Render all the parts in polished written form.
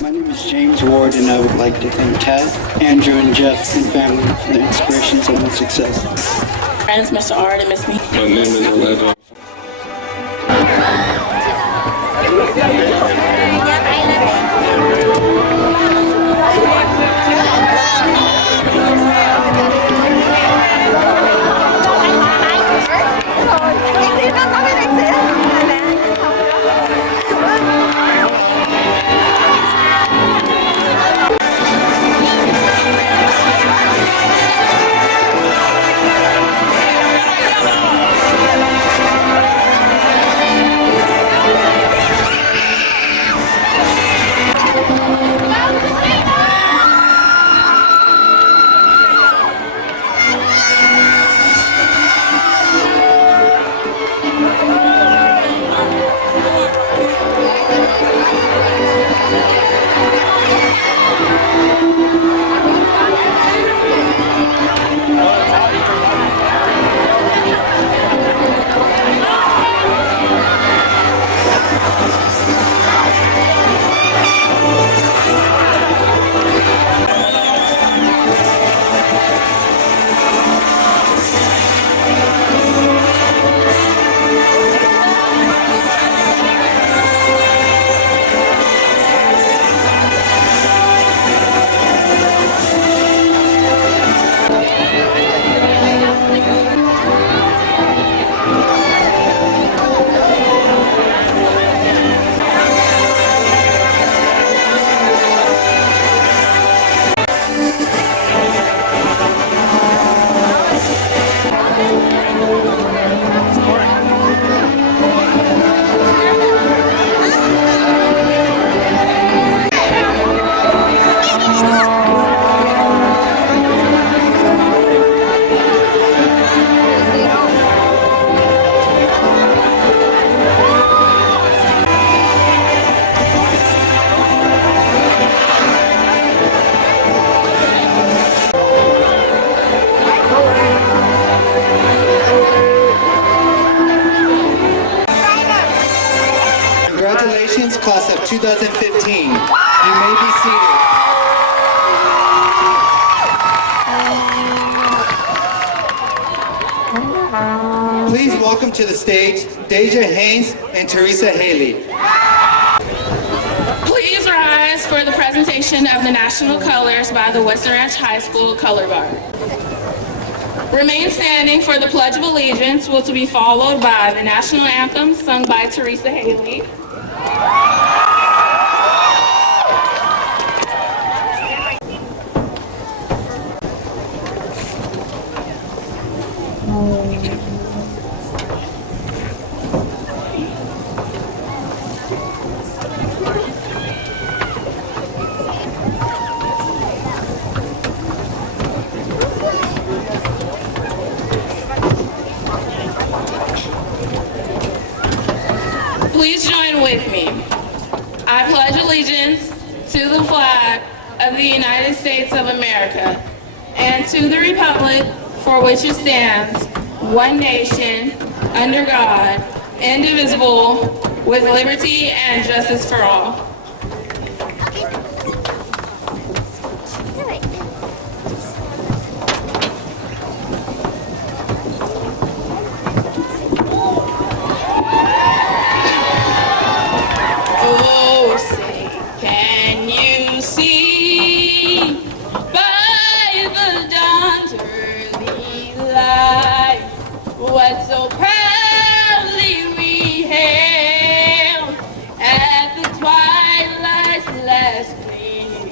My name is James Ward, and I would like to thank Tad, Andrew, and Jeff and family for the inspirations of my success. Friends, Mr. Ard and Miss Me. My name is Orlando. Congratulations, class of 2015. You may be seated. Please welcome to the stage Deja Haynes and Teresa Haley. Please rise for the presentation of the national colors by the Weston Ranch High School Color Guard. Remain standing for the Pledge of Allegiance, which will be followed by the national anthem sung by Teresa Haley. Please join with me. I pledge allegiance to the flag of the United States of America and to the republic for which it stands, one nation, under God, indivisible, with liberty and justice for all. Oh, say, can you see by the dawn's early light what so proudly we hailed at the twilight's last gleam,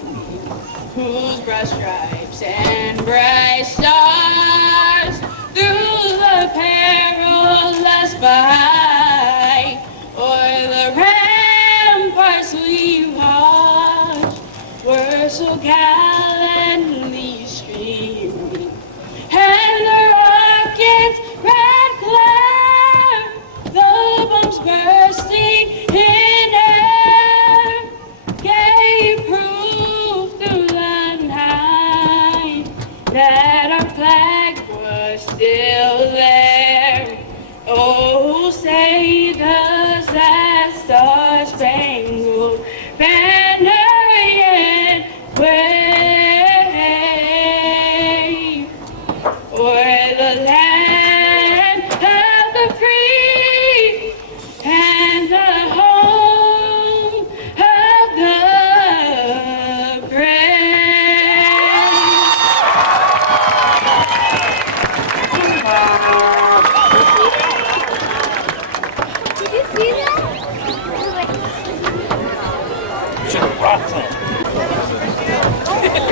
whose broad stripes and bright stars through the perilous fight o'er the ramparts we watched were so gallantly streaming, and the rockets' red glare, the bombs bursting in air, gave proof through the night that our flag was still there. Oh, say does that star-spangled banner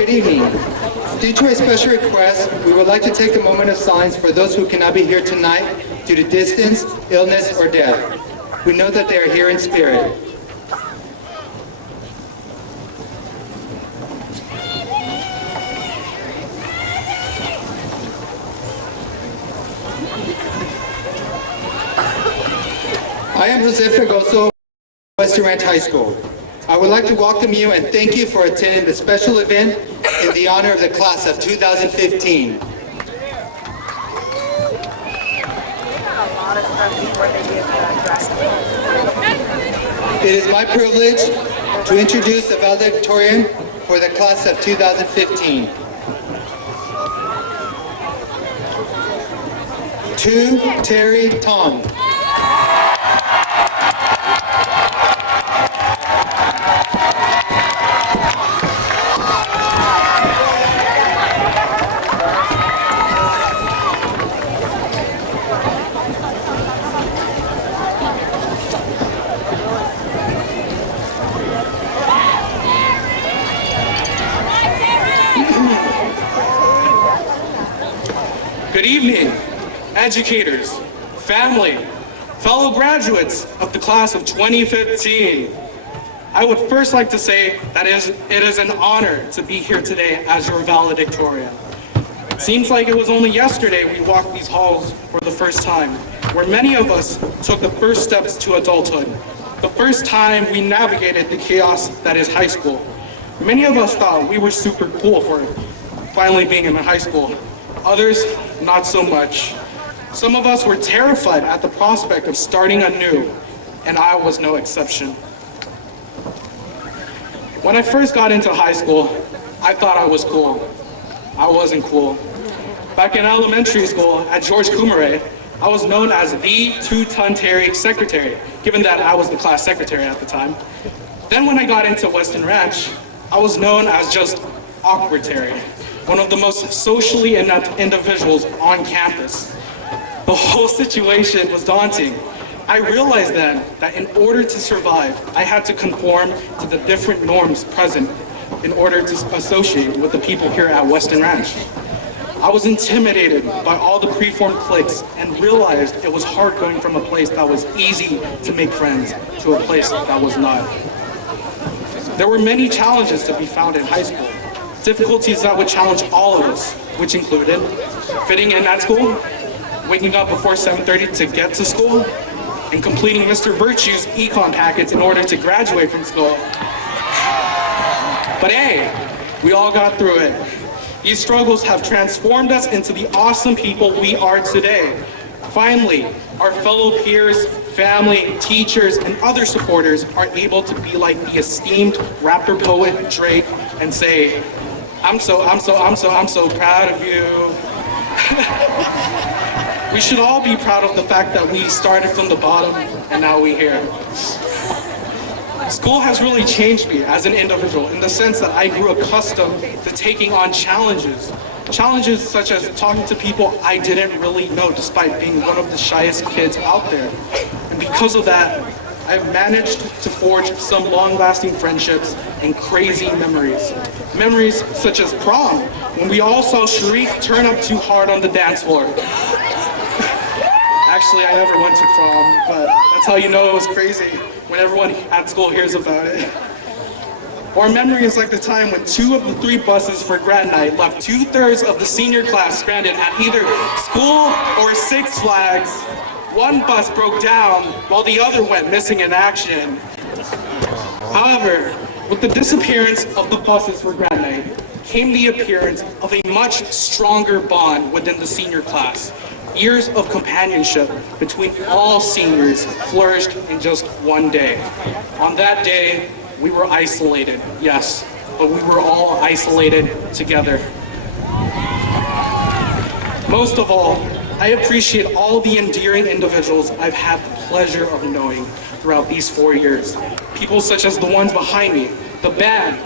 Good evening. Due to a special request, we would like to take a moment of silence for those who cannot be here tonight due to distance, illness, or death. We know that they are here in spirit. I am Jose Fregoso, Weston Ranch High School. I would like to welcome you and thank you for attending the special event in the honor of the class of 2015. It is my privilege to introduce the valedictorian for the class of 2015. Tu Terry Ton. Good evening, educators, family, fellow graduates of the class of 2015. I would first like to say that it is an honor to be here today as your valedictorian. It seems like it was only yesterday we walked these halls for the first time, where many of us took the first steps to adulthood, the first time we navigated the chaos that is high school. Many of us thought we were super cool for finally being in high school. Others, not so much. Some of us were terrified at the prospect of starting anew, and I was no exception. When I first got into high school, I thought I was cool. I wasn't cool. Back in elementary school at George Coomeray, I was known as the THU Terry secretary, given that I was the class secretary at the time. Then when I got into Weston Ranch, I was known as just Awkward Terry, one of the most socially inept individuals on campus. The whole situation was daunting. I realized then that in order to survive, I had to conform to the different norms present in order to associate with the people here at Weston Ranch. I was intimidated by all the preformed cliques and realized it was hard going from a place that was easy to make friends to a place that was not. There were many challenges to be found in high school. Difficulties that would challenge all of us, which included fitting in at school, waking up before 7:30 to get to school, and completing Mr. Virtue's econ packets in order to graduate from school. But hey, we all got through it. These struggles have transformed us into the awesome people we are today. Finally, our fellow peers, family, teachers, and other supporters are able to be like the esteemed rapper poet Drake and say, I'm so proud of you. We should all be proud of the fact that we started from the bottom and now we're here. School has really changed me as an individual in the sense that I grew accustomed to taking on challenges. Challenges such as talking to people I didn't really know despite being one of the shyest kids out there. And because of that, I've managed to forge some long-lasting friendships and crazy memories. Memories such as prom, when we all saw Sharif turn up too hard on the dance floor. Actually, I never went to prom, but that's how you know it was crazy when everyone at school hears about it. Or memories like the time when 2 of the 3 buses for grad night left 2/3 of the senior class stranded at either school or Six Flags. One bus broke down while the other went missing in action. However, with the disappearance of the buses for grad night came the appearance of a much stronger bond within the senior class. Years of companionship between all seniors flourished in just one day. On that day, we were isolated, yes, but we were all isolated together. Most of all, I appreciate all the endearing individuals I've had the pleasure of knowing throughout these 4 years. People such as the ones behind me, the band,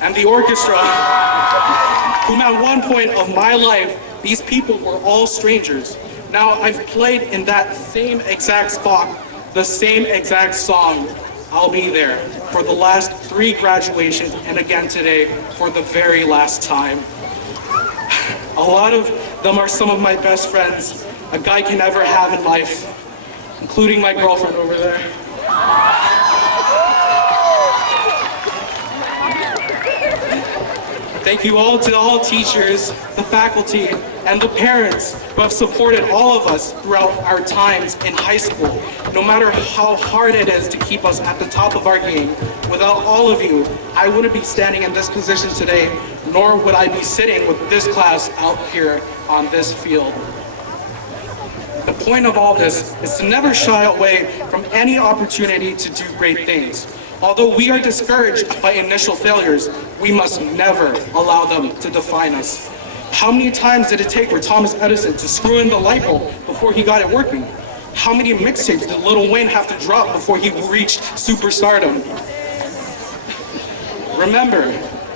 and the orchestra, whom at one point of my life, these people were all strangers. Now I've played in that same exact spot, the same exact song. I'll be there for the last 3 graduations and again today for the very last time. A lot of them are some of my best friends a guy can ever have in life, including my girlfriend over there. Thank you all to all teachers, the faculty, and the parents who have supported all of us throughout our times in high school. No matter how hard it is to keep us at the top of our game, without all of you, I wouldn't be standing in this position today, nor would I be sitting with this class out here on this field. The point of all this is to never shy away from any opportunity to do great things. Although we are discouraged by initial failures, we must never allow them to define us. How many times did it take for Thomas Edison to screw in the light bulb before he got it working? How many mixtapes did Lil Wayne have to drop before he reached superstardom? Remember,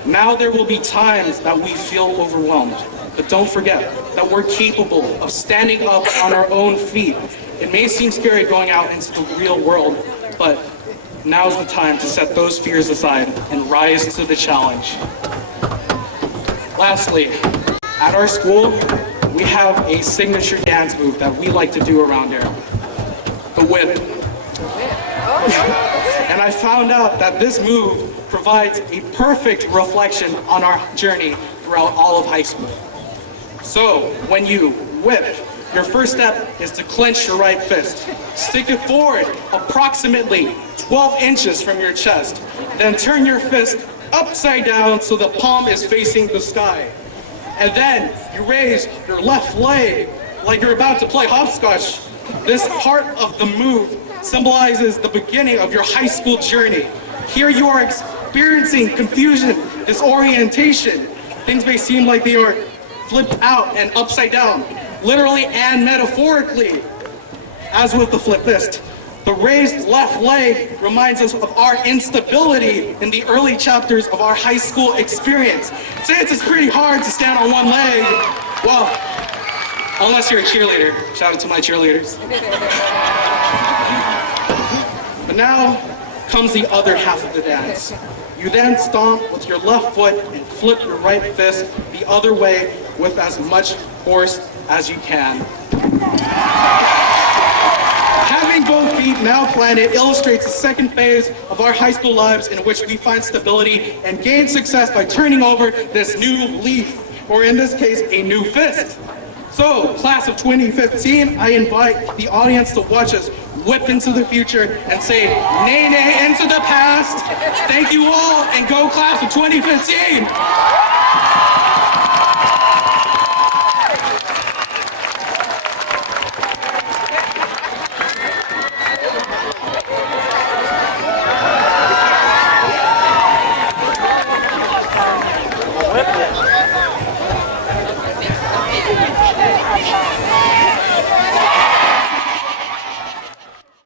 now there will be times that we feel overwhelmed, but don't forget that we're capable of standing up on our own feet. It may seem scary going out into the real world, but now's the time to set those fears aside and rise to the challenge. Lastly, at our school, we have a signature dance move that we like to do around here, the whip. And I found out that this move provides a perfect reflection on our journey throughout all of high school. So, when you whip, your first step is to clench your right fist. Stick it forward approximately 12 inches from your chest. Then turn your fist upside down so the palm is facing the sky. And then you raise your left leg like you're about to play hopscotch. This part of the move symbolizes the beginning of your high school journey. Here you are experiencing confusion, disorientation. Things may seem like they are flipped out and upside down, literally and metaphorically. As with the flip fist, the raised left leg reminds us of our instability in the early chapters of our high school experience. Since it's pretty hard to stand on one leg, well, unless you're a cheerleader. Shout out to my cheerleaders. But now comes the other half of the dance. You then stomp with your left foot and flip your right fist the other way with as much force as you can. Having both feet now planted illustrates the second phase of our high school lives in which we find stability and gain success by turning over this new leaf, or in this case, a new fist. So, class of 2015, I invite the audience to watch us whip into the future and say, nay, nay, into the past. Thank you all, and go class of 2015.